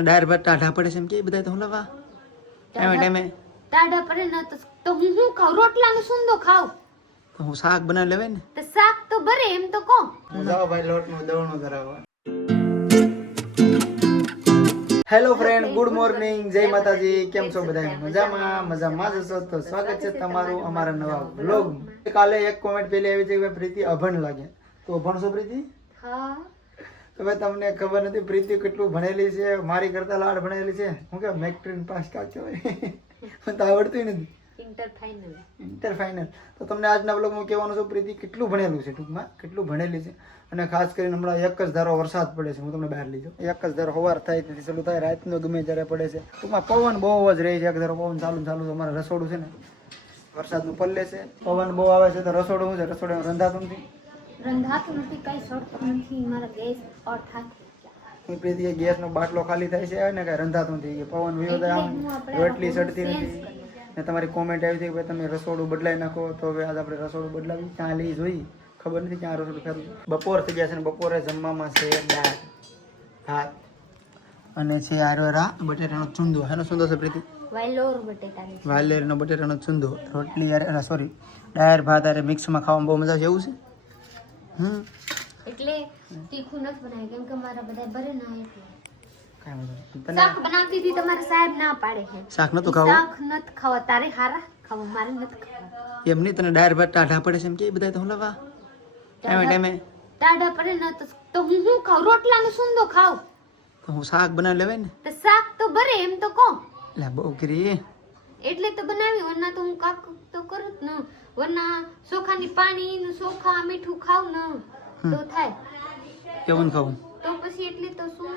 ડાયર ભાત ટાઢા પડે છે એમ કે બધા તો હું લવા ટાઈમે ટાઢા પડે ને તો હું શું ખાવ? રોટલાનું સુંદો ખાવ તો હું શાક બનાવી લેવાય ને. તો શાક તો ભરે એમ તો કહો. જાઓ ભાઈ લોટનું દવણું ધરાવવા. હેલો ફ્રેન્ડ, ગુડ મોર્નિંગ, જય માતાજી. કેમ છો બધા? મજામાં જશો તો સ્વાગત છે તમારું અમારા નવા વ્લોગ. કાલે એક કોમેન્ટ પેલી આવી છે કે પ્રીતિ અભણ લાગે. તો અભણ છો પ્રીતિ? હા. તો ભાઈ તમને ખબર નથી પ્રીતિ કેટલું ભણેલી છે, મારી કરતા લાડ ભણેલી છે. હું કે મેટ્રિક પાસ કાચો હોય મને તો આવડતું નથી. Inter final. તો તમને આજના વ્લોગમાં કહેવાનું છે પ્રીતિ કેટલું ભણેલું છે, ટૂંકમાં કેટલું ભણેલી છે. અને ખાસ કરીને હમણાં એક જ ધારો વરસાદ પડે છે. હું તમને બહાર લઈ જાઉં. એક જ ધારો સવાર થાય તેથી ચાલુ થાય, રાતનો ગમે ત્યારે પડે છે. ટૂંકમાં પવન બહુ જ રહે છે. એક ધારો પવન ચાલુ છે. અમારે રસોડું છે ને વરસાદનું પલ્લે છે, પવન બહુ આવે છે. તો રસોડું શું છે, રસોડામાં રંધાતું નથી. રંધાતું નથી, કઈ સડતું નથી. મારા ગેસ ઓર થાય પ્રીતિ ગેસનો બાટલો ખાલી થાય છે ને કઈ રંધાતું નથી. પવન વયો જાય આમ, રોટલી સડતી નથી. ને તમારી કોમેન્ટ આવી હતી કે તમે રસોડું બદલાઈ નાખો. તો હવે આજે આપણે રસોડું બદલાવી ક્યાં લઈ જોઈ ખબર નથી ક્યાં રસોડું ફેરવું. બપોર થઈ ગયા છે ને બપોરે જમવામાં છે દાળ ભાત અને છે આરોરા બટેટાનો ચૂંદો. એનો ચૂંદો છે પ્રીતિ? વાલેરનો બટેટાનો ચૂંદો. રોટલી યાર સોરી ડાયર ભાત અરે મિક્સમાં ખાવામાં બહુ મજા છે. એવું છે. એટલે તીખું નથી બનાવ્યું કેમ કે મારા બધા ભરે ના એટલે કાઈ વાંધો નહીં. શાક બનાવતી હતી તમારા સાહેબ ના પાડે છે. શાક નતું ખાવું? શાક નથી ખાવા. તારે હારા ખાવા, મારે નથી ખાવા. એમ નહીં, તને ડાયર ભાત ટાઢા પડે છે એમ કે બધા તો હું લવા ટાઈમે ટાઢા પડે ને તો હું શું ખાવ? રોટલાનું સુંદો ખાવ તો હું શાક બનાવી લેવાય ને. તો શાક તો ભરે એમ તો કહો. એટલે બહુ કરી એટલે તો બનાવી, વરના તો હું કાક તો કરું જ ને. વરના ચોખાની પાણી નું ચોખા મીઠું ખાવ ને તો થાય. કેવું ખાવું? તો પછી એટલે તો શું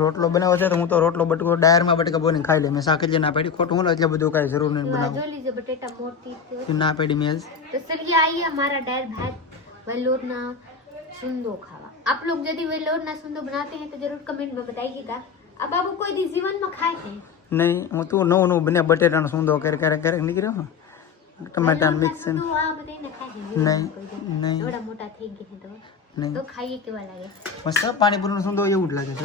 રોટલો બનાવો છે તો હું તો રોટલો બટકો ડાયરમાં બટકા બોને ખાઈ લે. મેં શાક જ ના પાડી. ખોટું હું એટલે બધું કાંઈ જરૂર નહીં બનાવું. જોલી જે બટેટા મોટી ના પાડી મેં તો ચलिए आइए हमारा डायर भात वेलोर ना सुंदो खावा. आप लोग यदि वेलोर ना सुंदो बनाते हैं तो जरूर कमेंट में बताइएगा. अब बाबू कोई दी जीवन में खाए हैं નહીં? હું તું નવું બને બટેટાનો સૂંદો ક્યારેક નીકળ્યો ટમાટા મિક્સ तो आ बताइए खाए हैं નહીં थोड़ा मोटा થઈ ગયા તો નહીં તો ખાઈએ કેવા લાગે? મસ્ત પાણીપુરીનો સૂંદો એવું જ લાગે છે.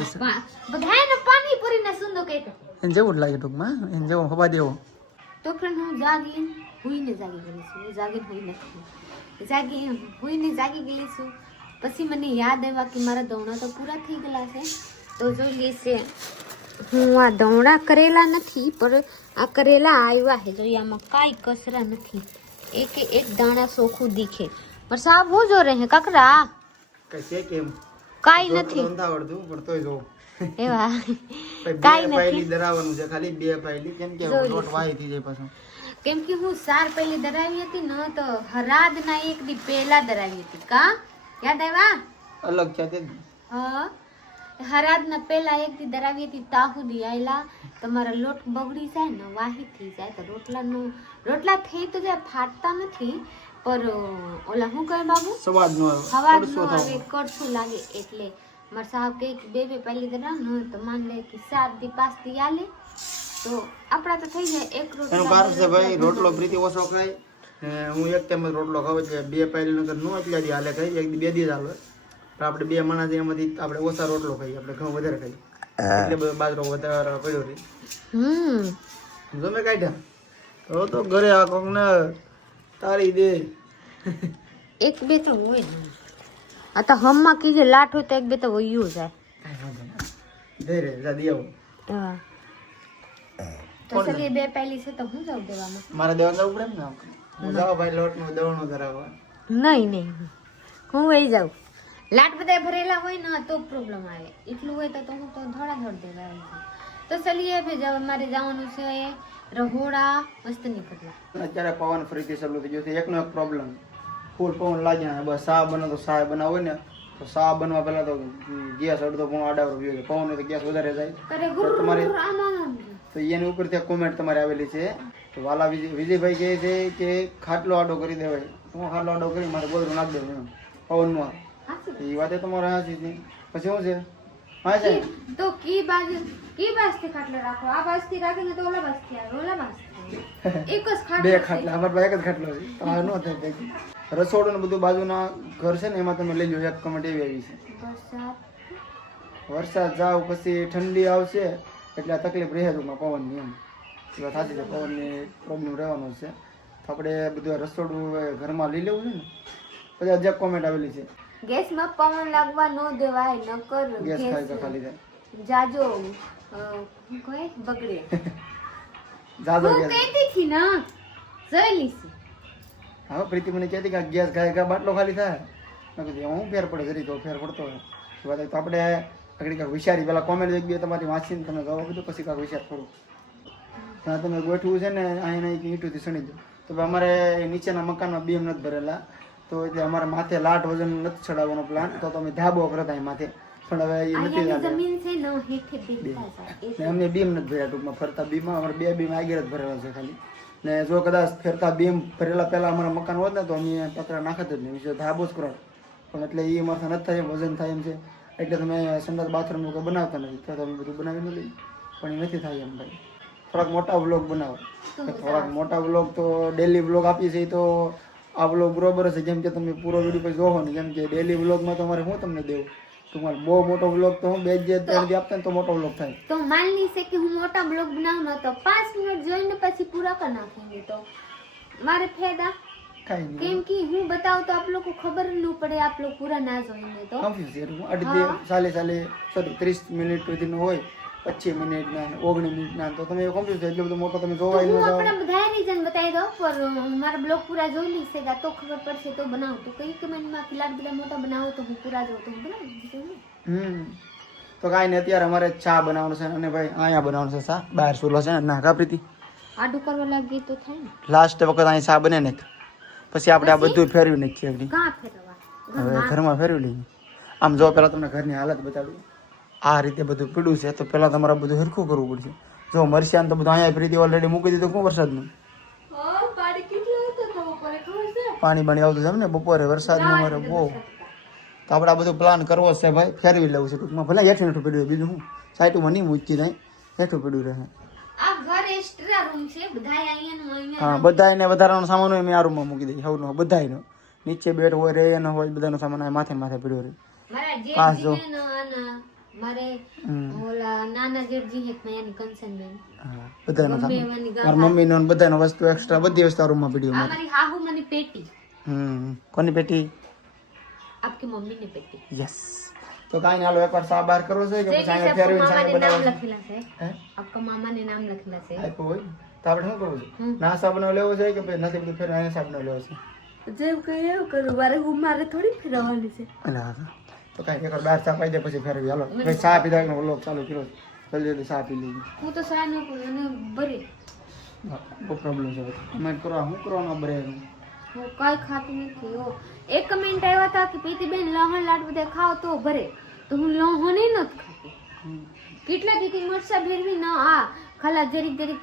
બધાય ને પાણીપુરી ના સુંદો કહેતા એને જેવું જ લાગે ટૂંકમાં, એને જેવો હવા દેવો. તો ફ્રેન્ડ હું જાગી હુઈને જાગી ગઈ છું. જાગી ગઈ છું. પછી મને યાદ આવ્યા કે મારા દોણા તો પૂરા થઈ ગયેલા છે. તો જોઈ લેશે હું આ દોણા કરેલા નથી પણ આ કરેલા આવ્યા છે. જોઈએ આમાં કાંઈ કસરા નથી. એક દાણા ચોખ્ખું દીખે. પણ સાહેબ હું જો રહે કકરા કશે કેમ કાંઈ નથી આવડતું પણ તોય જો એવા કાંઈ નથી દરાવવાનું છે. ખાલી 2 પાયલી કેમ કે લોટ વાઈ થઈ જાય પાછું. કેમ કે હું સાર પહેલી દરાવી હતી ને તો હરાદ ના એક દી પહેલા દરાવી હતી. કા યાદ આવ્યા? અલગ છે તે. હા, હરાદ ના પહેલા એક દી દરાવી હતી. તાહુદી આયલા તમારા લોટ બગડી જાય ને વાહી થઈ જાય તો રોટલા થઈ તો જાય, ફાટતા નથી. પર ઓલા શું કહે બાબુ, સ્વાદ નો આવે, કડછું લાગે. એટલે મારા સાહેબ કે 2 પહેલી દરાવ ને તો માન લે કે 7 દી 5 દી આલે તો આપડા તો થઈ જાય. એક રોટલો એનું કારણ છે ભાઈ રોટલો પ્રીતિ ઓછો ખાય. હું એક ટાઈમ રોટલો ખાવ એટલે 2 પાયલી નકર નો એટલા દી હાલે ખાઈ. 1 દી 2 દી હાલે. પણ આપણે 2 માણસ એમાંથી આપણે ઓછા રોટલો ખાઈએ. આપણે ઘઉં વધારે ખાઈએ એટલે બધો બાજરો વધારે પડ્યો રહે. તમે કાઢ્યા તો ઘરે આ કોક ને તારી દે. 1-2 તો હોય ને. આ તો હમમાં કીજે લાટ હોય તો 1-2 તો વયું જાય. દે રે જાદી આવો. હા તો ચલીએ 2 પહેલી છે તો હું જાવ દેવામાં. મારે દેવા જવું પડે ને. હું જાવ ભાઈ લોટનું દવણું ધરાવવા. નહીં હું વળી જાઉં. લાટ બધા ભરેલા હોય ને તો પ્રોબ્લેમ આવે. એટલું હોય તો હું તો ધડાધડ દેવા આવી છું. તો ચલીએ ભાઈ મારે જવાનું છે રહોડા મસ્ત નીકળવા. અત્યારે પવન ફરીથી ચાલુ થઈ ગયો છે. એકનો એક પ્રોબ્લેમ, ફૂલ પવન લાગ્યા. બસ શા બનો તો શા બનાવો ને તો શા બનવા પહેલા તો ગેસ અડધો પોણો આડાવરો ગયો છે. પવન હોય તો ગેસ વધારે જાય. તમારે તો એની ઉપર ત્યાં કોમેન્ટ તમારે આવેલી છે. તો વાલા વિજયભાઈ કહે છે કે ખાટલો આડો કરી દેવાય. હું ખાટલો આડો કરી મારે ગોદરું નાખી દેવું એમ પવનમાં. એ વાતે તમારે હાચી છે. પછી શું છે? હા છે તો કી બાજથી ખાટલો રાખો. આ બાજથી રાખીને તો ઓલા બાજથી આવે. ઓલા બાજથી એક જ ખાટલો. 2 ખાટલા. અમારે પાસે 1 જ ખાટલો છે. આ નો થાય. રસોડું ને બધું બાજુના ઘર છે ને એમાં તમે લઈ લો. એક કમેન્ટ એવી આવી છે. વરસાદ જાવ પછી ઠંડી આવશે એટલે આ તકલીફ રહે ટૂંકમાં પવનની એમ એ વાત સાચી છે, પવનની પ્રોબ્લેમ રહેવાનો છે. તો આપણે બધું રસોડું ઘરમાં લઈ લેવું છે ને. પછી અજબ કોમેન્ટ આવેલી છે ગેસમાં પવન લાગવા ન દેવાય, નકર ગેસ ખાઈ તો ખાલી થાય જાજો કોઈ બગડે. જાજો હું ગેસ. કહેતી થી ના જોઈ લીધી. હા પ્રીતિ મને કહેતી કે ગેસ ખાય બાટલો ખાલી થાય. મેં કીધું હું ફેર પડે જરી તો ફેર પડતો હોય. એ વાત તો આપણે આગળ કાંઈક વિચારી પેલા કોમેન્ટ એક બે તમારી વાંચીને તમે જવા કીધું પછી કાંઈક વિચાર કરો. ત્યાં તમે ગોઠવું છે ને અહીં ઈંટુથી સણી દો. તો અમારે નીચેના મકાનમાં બીમ નથી ભરેલા, તો એટલે અમારે માથે લાટ વજન નથી ચડાવવાનો પ્લાન. તો તમે ધાબો કરતા અહીં માથે, પણ હવે એ નથી લાગે. જમીન છે ને હેઠે બેઠા છે અમને બીમ નથી ભર્યા ટૂંકમાં ફરતા બીમમાં અમારે 2 બીમ આગળ જ ભરેલા છે ખાલી. ને જો કદાચ ફેરતા બીમ ભરેલા પહેલા અમારા મકાન હોત ને તો અમે પતરા નાખત જ નહીં, બીજો ધાબો જ કરો. પણ એટલે એ અમારે નથી થાય, વજન થાય એમ છે એટલે તમે સંડાસ બાથરૂમ લોકો બનાવતા નથી. તો તમે બધું બનાવી ન લઈ, પણ એ નથી થાય એમ ભાઈ. થોડાક મોટા વ્લોગ બનાવો, થોડાક મોટા વ્લોગ તો ડેલી વ્લોગ આપીએ છીએ તો આ વ્લોગ બરોબર છે. જેમ કે તમે પૂરો વિડીયો પછી જોવો ને, જેમ કે ડેલી વ્લોગમાં તમારે હું તમને દેવું તમારે બહુ મોટો વ્લોગ તો હું 2 જે 3 દી આપતા ને તો મોટો વ્લોગ થાય. તો માનની છે કે હું મોટા બ્લોગ બનાવું ને તો 5 મિનિટ જોઈને પછી પૂરા કરી નાખેંગે તો મારે ફાયદા કાંઈ નહીં, કેમ કે હું બતાવું તો આપ લોકો ખબર ન પડે, આપ લોકો પૂરા ના જોઈને તો કન્ફ્યુઝ છે. હું અડધી સોરી 30 મિનિટ સુધીનો હોય, 25 મિનિટના 19 મિનિટના, તો તમે કન્ફ્યુઝ થાય. એટલો બધો મોટો તમે જોવા હું ન જાઓ. આપણા બધા રીઝન બતાવી દઉં પર મારા બ્લોગ પૂરા જોઈ લીશે તો ખબર પડશે તો બનાવું. તો કઈ કમેન્ટમાં ફિલહાલ બધા મોટા બનાવો તો હું પૂરા જોઉં તો હું બનાવું. તો કાંઈ નહીં, અત્યારે અમારે ચા બનાવવાનું છે અને ભાઈ અહીંયા બનાવવાનું છે ચા. બહાર ચૂલો છે ને ના કા પ્રીતિ આડું કરવા લાગી તો થાય ને. લાસ્ટ વખત અહીં ચા બને ને પછી આપણે આ બધું ફેરવી નાખીએ. આગળ કાં ફેરવા હવે ઘરમાં ફેરવી લઈએ. આમ જો પહેલાં તમને ઘરની હાલત બતાવી. આ રીતે બધું પીડું છે તો પહેલાં તમારે બધું હરખું કરવું પડશે. જો મરચાં તો બધું અહીંયા પ્રીતિ ઓલરેડી મૂકી દીધું. શું વરસાદનું પાણી બાણી આવતું છે ને બપોરે વરસાદનું અમારે બહુ. તો આપણે આ બધું પ્લાન કરવો છે ભાઈ, ફેરવી લેવું છે ટૂંકમાં. ભલે હેઠું હેઠું પીડ્યું, બીજું હું સાઈટમાં નહીં મૂકી નહીં, હેઠું પીડ્યું રહે. આ ઘર એક્સ્ટ્રા રૂમ છે, બધાય અહીંયા હા બધાને વધારાનો સામાન હોય મેં આ રૂમમાં મૂકી દઈએ. સૌનો બધાનો નીચે બેડ હોય રે એનો હોય, બધાનો સામાન આ માથે માથે પીડ્યો રહે. મારા પાસ જો. જેઠજી ને આના મારે ઓલા નાના જેઠજી એક મેયાની કન્સર્ન બેન હા બધાનો સામાન. બેવાની મારા મમ્મીનો ને બધાનો વસ્તુ એક્સ્ટ્રા બધી વસ્તુ આ રૂમમાં પીડ્યું મારે. અમારી હાહુ મને પેટી કોની પેટી? આપકી મમ્મી ને પેટી. યસ. તો કાંઈ નહીં, હાલો એકવાર ચા બહાર કરવો છે કે પછી અહીંયા ફેરવીને ચા મામાને નામ બનાવવાનું લખેલા છે. હે આપકા મામાને નામ લખેલા છે. આપ્યો હોય તો આપણે શું કરવું છે? ના ચા બનાવ લેવો છે કે પછી નથી બધું ફેરવી અહીંયા ચા બનાવ લેવો છે? જેમ કઈ એવું કરું મારે હું મારે થોડી ફેરવવાની છે. એટલે હા તો કાંઈ એકવાર બહાર ચા પાઈ દે પછી ફેરવી. હાલો ભાઈ ચા પીધા એકનો વ્લોગ ચાલુ કર્યો છે. જલ્દી જલ્દી ચા પી લઈએ. હું તો સા ન કરું અને ભરી બહુ પ્રોબ્લેમ છે. કમેન્ટ કરો શું કરવાનું બરે હું કઈ ખાતી નથી. ઓ એક કમેન્ટ આવ્યા હતા કે પ્રીતિબેન લહણ લાડ બધા ખાઓ તો ભરે, તો હું લહણ નથી ખાતી. કેટલા દીધી મરચા ભેરવી ન આ ખાલા જરીક જરીક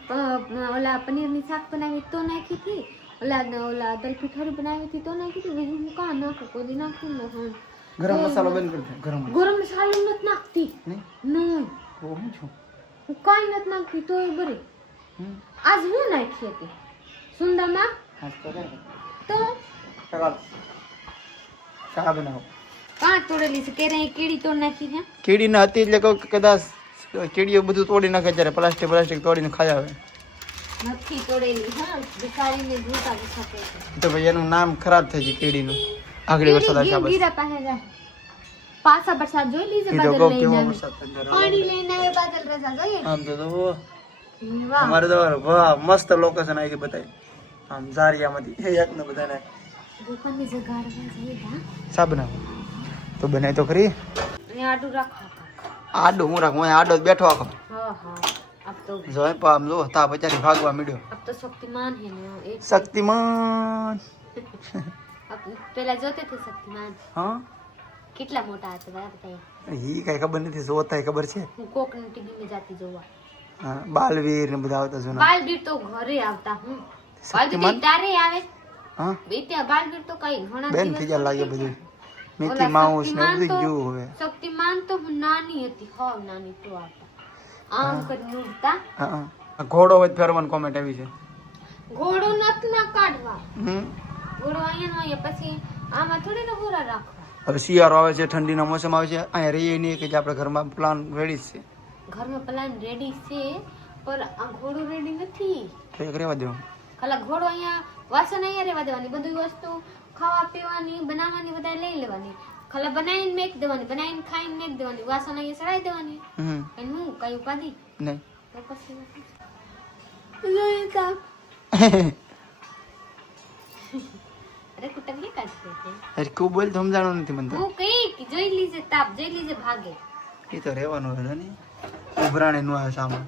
ઓલા પનીરની શાક બનાવી તો નાખી હતી, ઓલા દલફી ઠરી બનાવી હતી તો નાખી હતી. હું કાં નાખું કોઈ નાખું લહણ. ગરમ મસાલો બંધ કરી દે. ગરમ મસાલો નથી નાખતી નહીં, હું છું હું કાંઈ નથી નાખતી તો ભરે. આજ હું નાખી હતી સુંદરમાં તો ચા બનાવો. કાં તોડેલી છે કેરે કીડી તોડ નાખી છે. કીડી ના હતી એટલે કહું કે કદાચ કીડીઓ બધું તોડી નાખે ત્યારે પ્લાસ્ટિક તોડીને ખાઈ આવે. નથી તોડેલી હા, બિચારીને જોતા શકે છે. તો ભાઈ એનું નામ ખરાબ થઈ ગયું કીડીનું. આગળ વરસાદ આવશે બસ. ગીરા પાસે જા પાછા વરસાદ જોઈ લીજે. ઈ તો બાદલ કહું લઈને કેવો આવે. વરસાદ થઈ ગયો. પાણી લઈને આવે બાદલ રજા જોઈએ. આમ તો જુઓ વાહ અમારે તો વાહ મસ્ત લોકેશન આવી ગઈ બતાવી. આમ ઝારિયામાંથી એક ને બધાને દુકાનની જગાડવા જઈએ હા. ચા બનાવો તો બનાય તો ખરી. અને આડું રાખો. આડો હું રાખું આડો જ બેઠો આખો. હા હા અબ તો જો આમ જો તા બચારી ભાગવા માંડ્યો. અબ તો શક્તિમાન હે ને એક શક્તિમાન. પેલા જોતે थे શક્તિમાન હા કેટલા મોટા હતા બરાબર. ઈ કઈ ખબર નથી, જોતાય ખબર છે. હું કોકની ટીવી માં જાતી જોવા. હા બાલવીર ને બધા આવતા જૂના. બાલવીર તો ઘરે આવતા હું. બાલવીર તારે આવે. હા બેટા બાલવીર તો કઈ ઘણા બેન થઈ ગયા લાગે બધું. મિકી માઉસ ને બધું જોવું હવે. શક્તિમાન તો હું નાની હતી, હોવ નાની તો આવતા આમ કરીને ઉડતા. હા ઘોડો હોય ફેરવાનું કોમેન્ટ આવી છે. ઘોડો નત ના કાઢવા, ઘોડો અહીંયા નો અહીંયા પછી આમાં થોડી ને હોરા રાખવા. હવે શિયાળો આવે છે, ઠંડીનો મોસમ આવે છે, અહીંયા રહીએ નહીં કે જે આપણે ઘરમાં પ્લાન રેડી જ છે. ઘરમાં પ્લાન રેડી છે પણ આ ઘોડો રેડી નથી. તો એક રહેવા દેવું. ખાલી ઘોડો અહીંયા વાસણ અહીંયા રહેવા દેવાની, બધી વસ્તુ ખાવા પીવાની બનાવવાની બધા લઈ લેવાની, ખાલી બનાવીને મેક દેવાની, બનાવીને ખાઈને મેક દેવાની, વાસણ અહીંયા સડાઈ દેવાની. અને હું કઈ ઉપાધિ નહીં તો પછી અરે કુટમ કે કાઢશે અરે ખૂબ બોલ તો સમજાણું નથી મને તો. હું કઈ જોઈ લીજે તાપ જોઈ લીજે ભાગે એ તો રહેવાનું હતું ને, ઉભરાણે નું આવે સામાન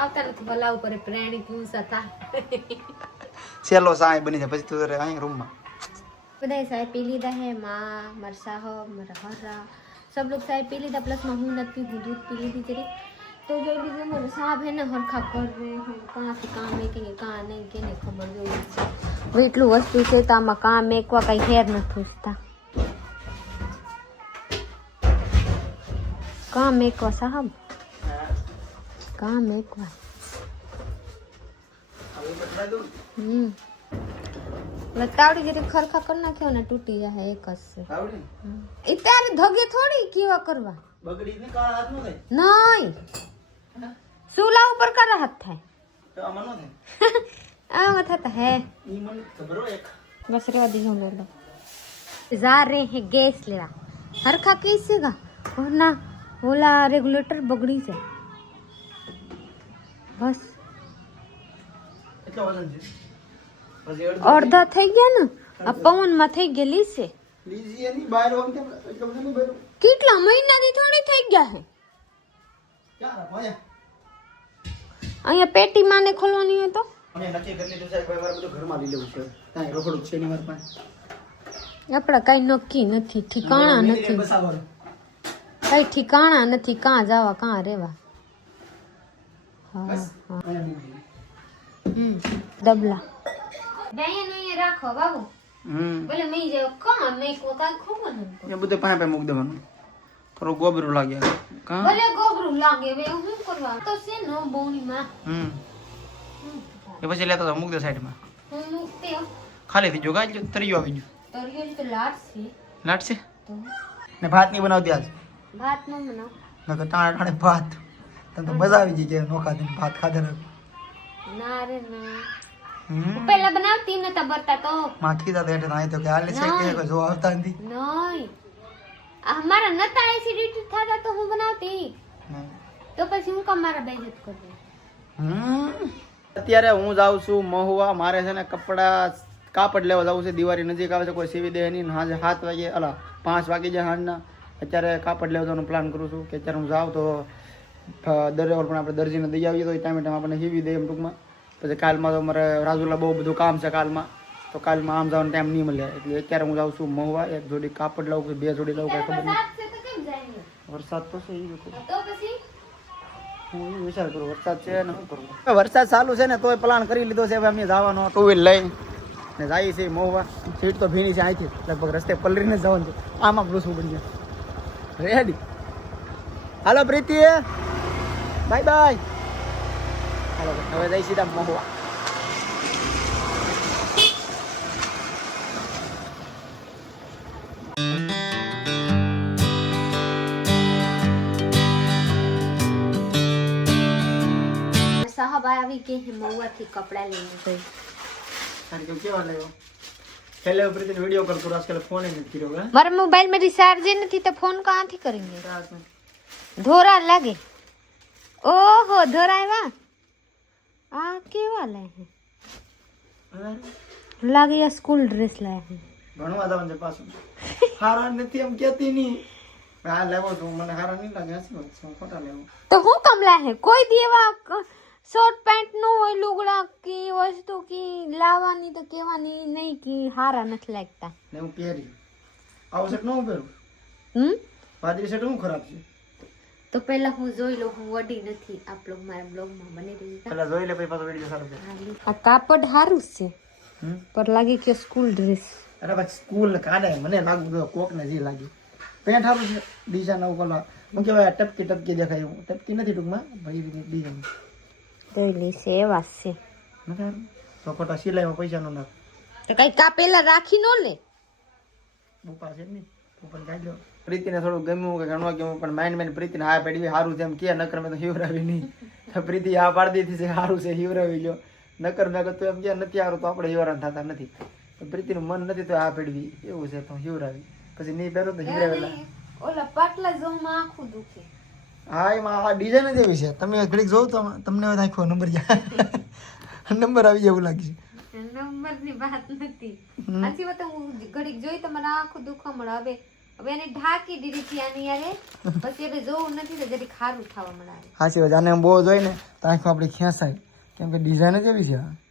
આવતા નથી ભલા ઉપર પ્રાણી ક્યું સતા સેલો સાય બની જાય પછી તો અહીં રૂમમાં બધા ચાय पी लीधा है माँ मारा साहब मारा हरा सब लोग चाय पी लीधा प्लस में હું નથી પીધું, दूध पी लीधी जरी तो जो लीजिए मेरे साहब है ना हरखा कर रहे हैं कहाँ से काम है कि कहाँ नहीं के नहीं खबर जो भाई એટલું વસ્તુ છે તો આમાં કામ એકવા કઈ હેર ન પૂછતા કામ એકવા સાહેબ કામ એકવા તાવડી જરી ખરખા કરી નાખ્યો ને તૂટી જાય એક જ છે એ ત્યારે ધગે થોડી કેવા કરવા બગડી ને કાળ હાથ નો થાય નહીં સુલા ઉપર કરા હાથ થાય તો આમાં નો થાય આ થતા है ઈ મને ખબર હોય એક बस रेवा दीजिए ले लो जा रहे हैं गैस लेवा हरखा कैसे गा वरना बोला रेगुलेटर बगड़ी से बस એટલો વજન છે પછી અડધા થઈ ગયા ને આ પવન માં થઈ ગયેલી છે લીજી એની બહાર ઓમ કે એટલો બધું નહીં બહાર કેટલા મહિનાથી થોડી થઈ ગયા હે ક્યાં રાખો અહીંયા અહીંયા પેટી માને ખોલવાની હોય તો અને નક્કી કરી લીધું સાહેબ મારે બધું ઘરમાં લઈ લેવું છે ત્યાં રોકડું છે ને મારી પાસે આપડા કઈ નક્કી નથી ઠિકાણા નથી બસાવાનું કઈ ઠિકાણા નથી કાં જવા કાં રહેવા હા બસ હા અહીંયા દબલા બેન અહીંયા રાખો બાબુ હમ બોલે મે જે કાં મે કો કાઈ ખબર નથી એ બધું પાસે મૂક દેવાનું થોડું ગોબરું લાગે કા ભલે ગોબરું લાગે હવે હું કરવા તો છે નો બોની માં એ પછી લેતો તો મૂક દે સાઈડમાં હું મુક્તે ખાલી થઈ જો ગાય તરીયો આવી ગયો તરિયો તો લાટ છે લાટ છે તો ને ભાત નહીં બનાવતી આજ ભાત નો બનાવ નકર ટાણે ટાણે ભાત તને તો મજા આવી ગઈ કે નોખા દઈને ભાત ખાધા ને ના રે ના પહેલા બનાવતી નતા બરતા તો માખી દાદા એટલે નાઈ તો કે હાલે છે કે જો આવતા નથી નહીં અમારા નતા એસિડિટી થતા તો હું બનાવતી તો પછી હું કામ મારા બેઇજ્જત કરું અત્યારે હું જાઉં છું મહુવા મારે છે ને કપડા કાપડ લેવા જવું છે દિવાળી નજીક આવે છે કોઈ સીવી દે નહીં સાંજે 7 વાગે 5 વાગે જાય સાંજના અત્યારે કાપડ લેવા જવાનું પ્લાન કરું છું કે અત્યારે હું જાઉં તો દરેવર પણ આપણે દરજીને દઈ આવીએ તો એ ટાઈમે આપણને સીવી દે એમ ટૂંકમાં પછી કાલમાં તો મારે રાજુલા બહુ બધું કામ છે કાલમાં તો કાલમાં આમ જવાનો ટાઈમ નહીં મળે એટલે અત્યારે હું જાઉં છું મહુવા એક જોડી કાપડ લાવું કે 2 જોડી લાવું કાંઈ ખબર નહીં વરસાદ તો છે એ તો પછી હું એ વિચાર કરું વરસાદ છે ને શું કરવું વરસાદ ચાલુ છે ને તોય પ્લાન કરી લીધો છે હવે અમે જવાનો 2 વ્હીલ લઈ ને જઈએ છીએ મહુવા સીટ તો ભીની છે અહીંથી લગભગ રસ્તે પલરીને જવાનું છે આમાં બ્લુસું બની જાય રેડી હાલો પ્રીતિ બાય બાય હાલો હવે જઈ સીધા મહુવા સાહબ આવી કે મહુવાથી કપડા લઈને ગઈ કારણ કે કેવા લેવો પહેલે પ્રીતિનો વિડિયો કરતો આજકાલ ફોન નથી કર્યો હે મારા મોબાઈલ में रिचार्ज નથી તો ફોન કહાંથી કरेंगे ધોરા લાગે ઓહો ધોરા આવ્યા આ કેવા લાયા હે લાગે આ સ્કૂલ ડ્રેસ લાયા હે ભણવા જવાનું છે પાછું હારા નથી એમ કહેતી નહીં આ લેવો તો મને હારા નહીં લાગે હસી વાત છે ખોટા લેવો તો હું કમ લાયા હે કોઈ દેવા શોર્ટ પેન્ટ નો હોય લુગડા કી વસ્તુ કી લાવવાની તો કેવાની નહીં કી હારા નથી લાગતા ને હું પહેરી આવો સેટ ન પહેરું પાદરી સેટ હું ખરાબ છે તો પહેલા હું જોઈ લઉં હું વડી નથી આપ લોગ મારા બ્લોગમાં બની રહી પહેલા જોઈ લે પછી પાછો વિડિયો સારો છે આ કાપડ હારું છે પર લાગે કે સ્કૂલ ડ્રેસ અરે પછી સ્કૂલ કાઢે મને લાગુ તો કોક ને જે લાગી પેન્ટ હારું છે ડિઝાઇન આવું કલા હું કહેવાય ટપકી ટપકી દેખાય એવું ટપકી નથી ટૂંકમાં ભાઈ ડિઝાઇન જોઈ છે એવા છે તો ખોટા સિલાઈમાં પૈસા નો નાખ તો કઈ કાપેલા રાખી નો લે બુપા છે નહીં પણ ખાઈ પ્રીતિને થોડું ગમ્યું કે ઘણું ગમ્યું પણ માઇન્ડ પ્રીતિને હા પેડવી સારું છે એમ કે નકર મેં તો હિવરાવી નહીં તો પ્રીતિ આ પાડી દીધી છે સારું છે હિવરાવી લો નકર મેં કહ્યું એમ કે નથી સારું તો આપણે હિવરાન થતા નથી તો પ્રીતિનું મન નથી તો આ પેડવી એવું છે તો હિવરાવી પછી નહીં પહેરો તો હિવરાવેલા ઓલા પાટલા જોમાં આખું દુખે હા એમાં આ ડિઝાઇન જ એવી છે તમે ઘડીક જોઉં તો તમને હવે આખો નંબર નંબર આવી જાય એવું લાગે છે નંબર ની વાત નથી આથી વાત હું ઘડીક જોઈ તો મને આખું દુખવા મળે હવે એને ઢાંકી દીધી હતી આની યારે પછી હવે જોવું નથી તો જરી ખારું થવા મળે સાચી વાત આને બહુ જોઈ ને તો આંખો આપણી ખેંચાય કેમ કે ડિઝાઇન જ એવી છે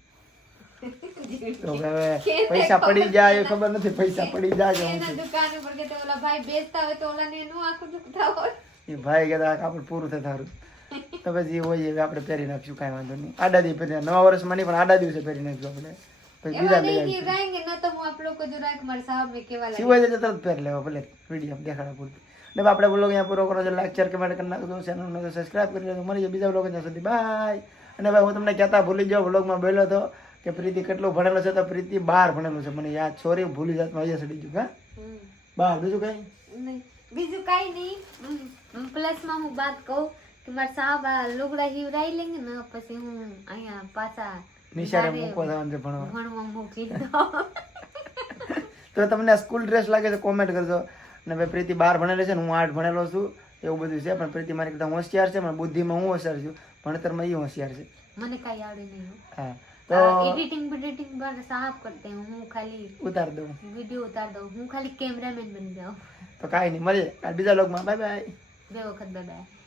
તો હવે પૈસા પડી જાય એ ખબર નથી પૈસા પડી જાય એના દુકાન ઉપર કે ઓલા ભાઈ બેચતા હોય તો ઓલાને એનું આખું દુખતા હોય એ ભાઈ કહેતા આપણે પૂરું થાય સારું તો પછી એ હોય હવે આપણે પહેરી નાખશું કાંઈ વાંધો નહીં આડા દી પહેરી નવા વર્ષમાં નહીં પણ આડા દિવસે પહેરી નાખશું આપણે પછી બીજા લઈ આવીશું रहेंगे ना तो हम आप लोग को जो राख मारे साहब में केवा लगे સિવાય તરત પહેરી લેવા ભલે વિડીયો દેખાડા પૂરતી ને આપણે બ્લોગ અહીંયા પૂરો કરો છો લાઈક શેર કમેન્ટ કરી નાખજો ચેનલને સબસ્ક્રાઇબ કરી લેજો મળી જાય બીજા બ્લોગ ત્યાં સુધી બાય અને ભાઈ હું તમને કહેતા ભૂલી જાઉં બ્લોગમાં બોલ્યો હતો કે પ્રીતિ કેટલું ભણેલો છે તો પ્રીતિ 12 ભણેલું છે મને યાદ સોરી ભૂલી જાતમાં અહીંયા સડી ગયું હા 12 બીજું કઈ नहीं બીજું કાઈ નહીં પ્લસ માં હું વાત કહું કે મારા સાહેબ આ લુગડા હિવરાઈ લેંગે ને પછી હું અહીંયા પાછા નિશાળે મૂકવા જવાનું છે ભણવા ભણવા મૂકી દો તો તમને સ્કૂલ ડ્રેસ લાગે છે કોમેન્ટ કરજો અને ભાઈ પ્રીતિ 12 ભણેલી છે ને હું 8 ભણેલો છું એવું બધું છે પણ પ્રીતિ મારી કરતા હોશિયાર છે પણ બુદ્ધિમાં હું હોશિયાર છું ભણતરમાં એ હોશિયાર છે મને કાઈ આવડે નહીં હા તો एडिटिंग पर साहब करते हैं હું ખાલી ઉતાર દઉં વિડિયો ઉતાર દઉં હું ખાલી કેમેરામેન બની જાઉં તો કાંઈ નહીં મળીએ બીજા લોગમાં બાય બાય બે વખત બાય બાય